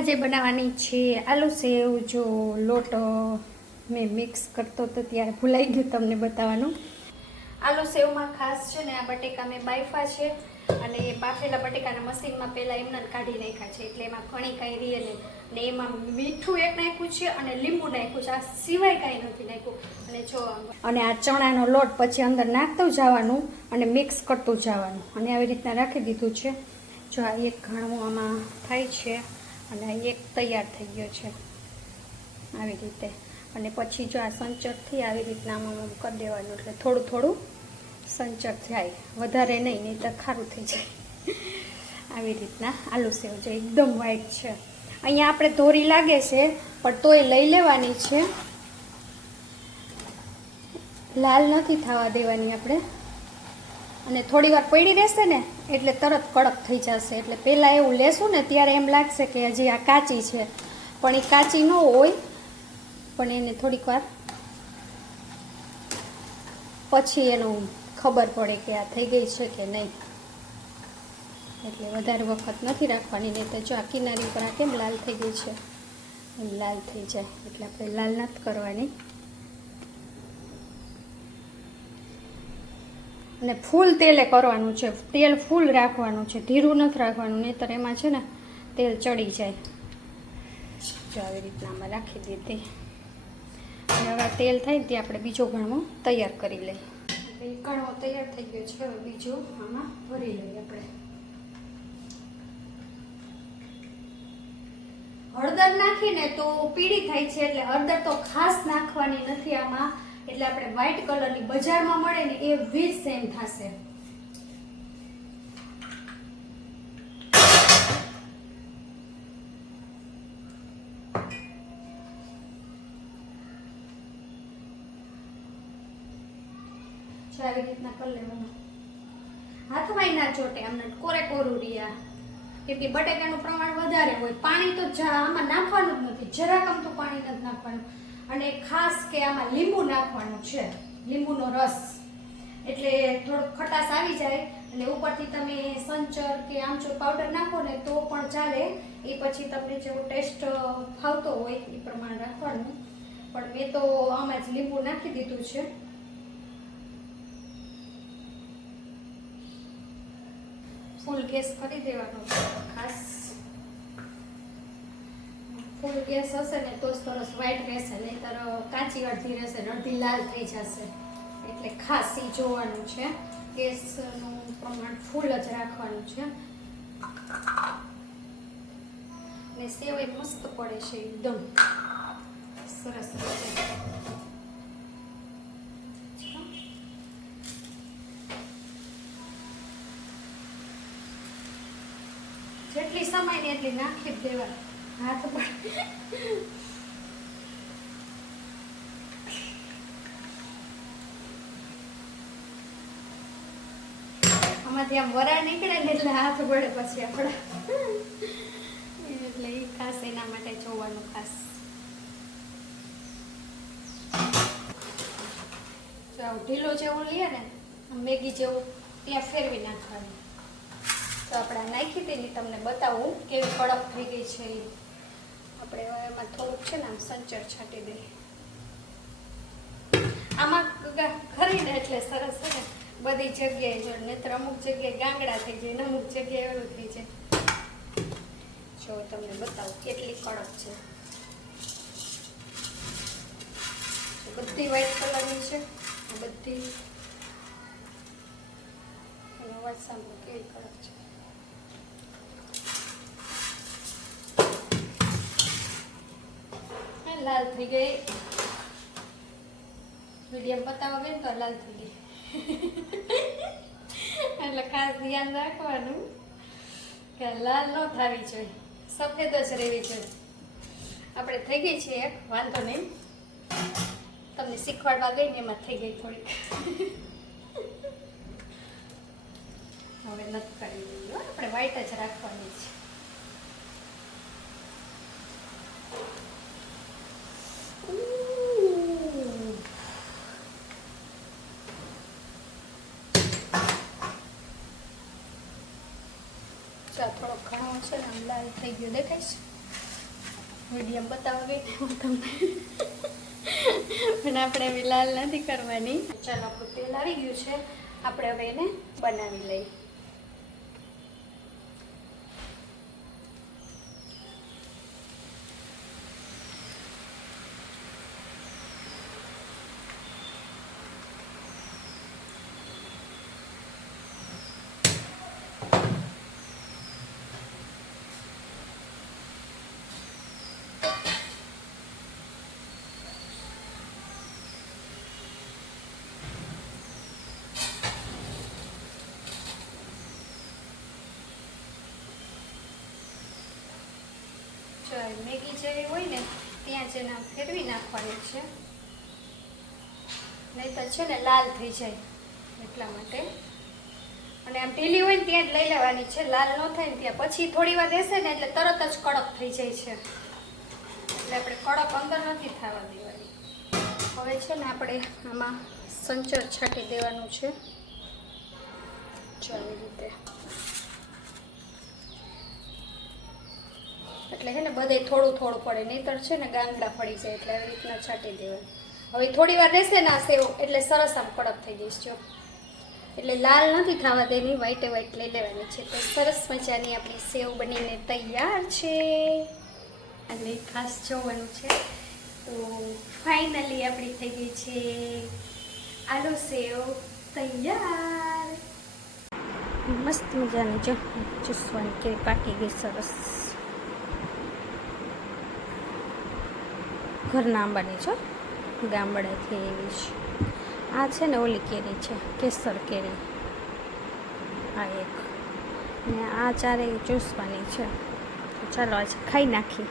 આજે બનાવવાની છે આલુ સેવ। જો લોટ મેં મિક્સ કરતો હતો ત્યારે ભૂલાઈ ગયું તમને બતાવવાનું। આલુ સેવમાં ખાસ છે ને આ બટેકા મેં બાફા છે અને એ બાફેલા બટેકાના મશીનમાં પહેલાં એમને કાઢી નાખ્યા છે, એટલે એમાં ઘણી કાંઈ રહે નહીં ને એમાં મીઠું એક નાખ્યું છે અને લીંબુ નાખ્યું છે, આ સિવાય કાંઈ નથી નાખ્યું। અને જો અને આ ચણાનો લોટ પછી અંદર નાખતું જવાનું અને મિક્સ કરતું જવાનું અને આવી રીતના રાખી દીધું છે। જો આ એક ઘણું આમાં થાય છે અને એક તૈયાર થઈ ગયો છે આવી રીતે। અને પછી જો આ સંચરથી આવી રીતના આમાં કરી દેવાનું, એટલે થોડું થોડું સંચર થાય, વધારે નહીં, નહીં તો ખારું થઈ જાય। આવી રીતના આલુ સેવ છે, એકદમ વ્હાઈટ છે। અહીંયા આપણે ધોરી લાગે છે પણ તોય લઈ લેવાની છે, લાલ નથી થવા દેવાની આપણે। અને થોડી વાર પડી રહેશે ને એટલે તરત કડક થઈ જશે, એટલે પહેલાં એવું લેશું ને ત્યારે એમ લાગશે કે હજી આ કાચી છે, પણ એ કાચી ન હોય, પણ એને થોડીક વાર પછી એનું ખબર પડે કે આ થઈ ગઈ છે કે નહીં। એટલે વધારે વખત નથી રાખવાની, નહીં તો જો આ કિનારી પર આ કેમ લાલ થઈ ગઈ છે એમ લાલ થઈ જાય, એટલે આપણે લાલ નથી કરવાની। અને ફૂલ તેલે કરવાનું છે, તેલ ફૂલ રાખવાનું છે, ધીરું નથી રાખવાનું, નહીંતર એમાં છે ને તેલ ચડી જાય। જો આવી રીતના આમાં રાખી દીધી અને હવે તેલ થાય ને ત્યાં આપણે બીજો ઘણવો તૈયાર કરી લઈએ। એટલે ઘણવો તૈયાર થઈ ગયો છે, હવે બીજો આમાં ભરી લઈએ આપણે। હળદર નાખીને તો પીળી થાય છે, એટલે હળદર તો ખાસ નાખવાની નથી આમાં, એટલે આપણે વ્હાઈટ કલરની બજારમાં મળે ને એ વીજ સેમ થશે। આવી રીતના કરી લેવાનું, હાથમાં ના ચોટે, આમને કોરે કોરું રહ્યા, કેમ કે બટેકાનું પ્રમાણ વધારે હોય। પાણી તો આમાં નાખવાનું જ નથી, જરાક અમથું પાણી નથી નાખવાનું। અને ખાસ કે આમાં લીંબુ નાખવાનું છે, લીંબુનો રસ, એટલે થોડોક ખટાશ આવી જાય। અને ઉપરથી તમે સંચર કે આમચૂર પાવડર નાખો ને તો પણ ચાલે, એ પછી તમને જેવો ટેસ્ટ ફાવતો હોય એ પ્રમાણે રાખવાનું, પણ મેં તો આમાં જ લીંબુ નાખી દીધું છે। ફૂલ ગેસ કરી દેવાનો છે ખાસ, ફૂલ ગેસ હશે ને તો જ સરસ વ્હાઈટ રહેશે, નહીંતર કાચી અડધી રહેશે ને અડધી લાલ થઈ જશે। એટલે ખાસ ઈ જોવાનું છે, ગેસનું પ્રમાણ ફૂલ જ રાખવાનું છે। ને સેવ મસ્ત પડે છે, એકદમ સરસ રીતે। જેટલી સમય ને એટલી નાખી દેવા હાથ પર। આમાંથી આમ વરાળ નીકળે ને એટલે હાથ બળે પછી આપણા, એટલે એ ખાસ એના માટે જોવાનું ખાસ। જો ઢીલો જેવું લઈએ ને મેગી જેવું ત્યાં ફેરવી નાખવાનું। તો આપણે નાખી હતી તમને બતાવું કેવી કડક થઈ ગઈ છે એ। આપણે એમાં થોડુંક છે ને આમ સંચર છાંટી દઈએ આમાં ખરીને, એટલે સરસ છે ને બધી જગ્યાએ જો, નહીતર અમુક જગ્યાએ ગાંગડા થઈ જાય ને અમુક જગ્યાએ એવું થઈ જાય। જો તમને બતાવું કેટલી કડક છે, બધી વ્હાઈટ કલરની છે બધી, એનો અવાજ સાંભળો કેવી કડક છે। લાલ થઈ ગઈ, મીડિયમ બતાવવા ગઈ તો લાલ થઈ ગઈ, એટલે ખાસ ધ્યાન રાખવાનું કે લાલ ન થવી જોઈએ, સફેદ જ રહેવી જોઈએ। આપણે થઈ ગઈ છે એક, વાંધો નહીં, તમને શીખવાડવા ગઈ ને એમાં થઈ ગઈ થોડીક। હવે નથી કરી દઈએ, આપણે વ્હાઈટ જ રાખવાની છે। થોડોક ઘણો છે ને લાલ થઈ ગયો દેખાય છે, મીડિયમ બતાવવા ગઈ હું તમને પણ આપણે હવે લાલ નથી કરવાની. ચાલો આપણું તેલ આવી ગયું છે, આપણે હવે એને બનાવી લઈએ. મેગી જેવી હોય ને ત્યાં જ એના ફેરવી નાખવાની છે, નહીં તો છે ને લાલ થઈ જાય એટલા માટે. અને આમ ઢીલી હોય ને ત્યાં જ લઈ લેવાની છે, લાલ ન થાય ને ત્યાં. પછી થોડી વાર રહેશે ને એટલે તરત જ કડક થઈ જાય છે, એટલે આપણે કડક અંદર નથી થવા દેવાની. હવે છે ને આપણે આમાં સંચર છાંટી દેવાનું છે, જો આવી રીતે. એટલે છે ને બધે થોડું થોડું પડે, નહીંતર છે ને ગાંગડા પડી જાય, એટલે આવી રીતના છાંટી દેવાય. હવે થોડી વાર રહેશે ને આ સેવ એટલે સરસ આમ કડક થઈ જઈશ. જો એટલે લાલ નથી થવા દેની, વ્હાઈટે વ્હાઈટ લઈ લેવાની છે. તો સરસ મજાની આપણી સેવ બનીને તૈયાર છે, અને ખાસ જોવાનું છે. તો ફાઇનલી આપણી થઈ ગઈ છે આલુ સેવ તૈયાર. મસ્ત મજાની જો ચૂસવાની કેવી પાકી ગઈ સરસ. ઘરના આંબાની છો, ગામડેથી એવી છે. આ છે ને ઓલી કેરી છે, કેસર કેરી. આ એક ને આ ચારેય ચૂસવાની છે. ચાલો આજે ખાઈ નાખી.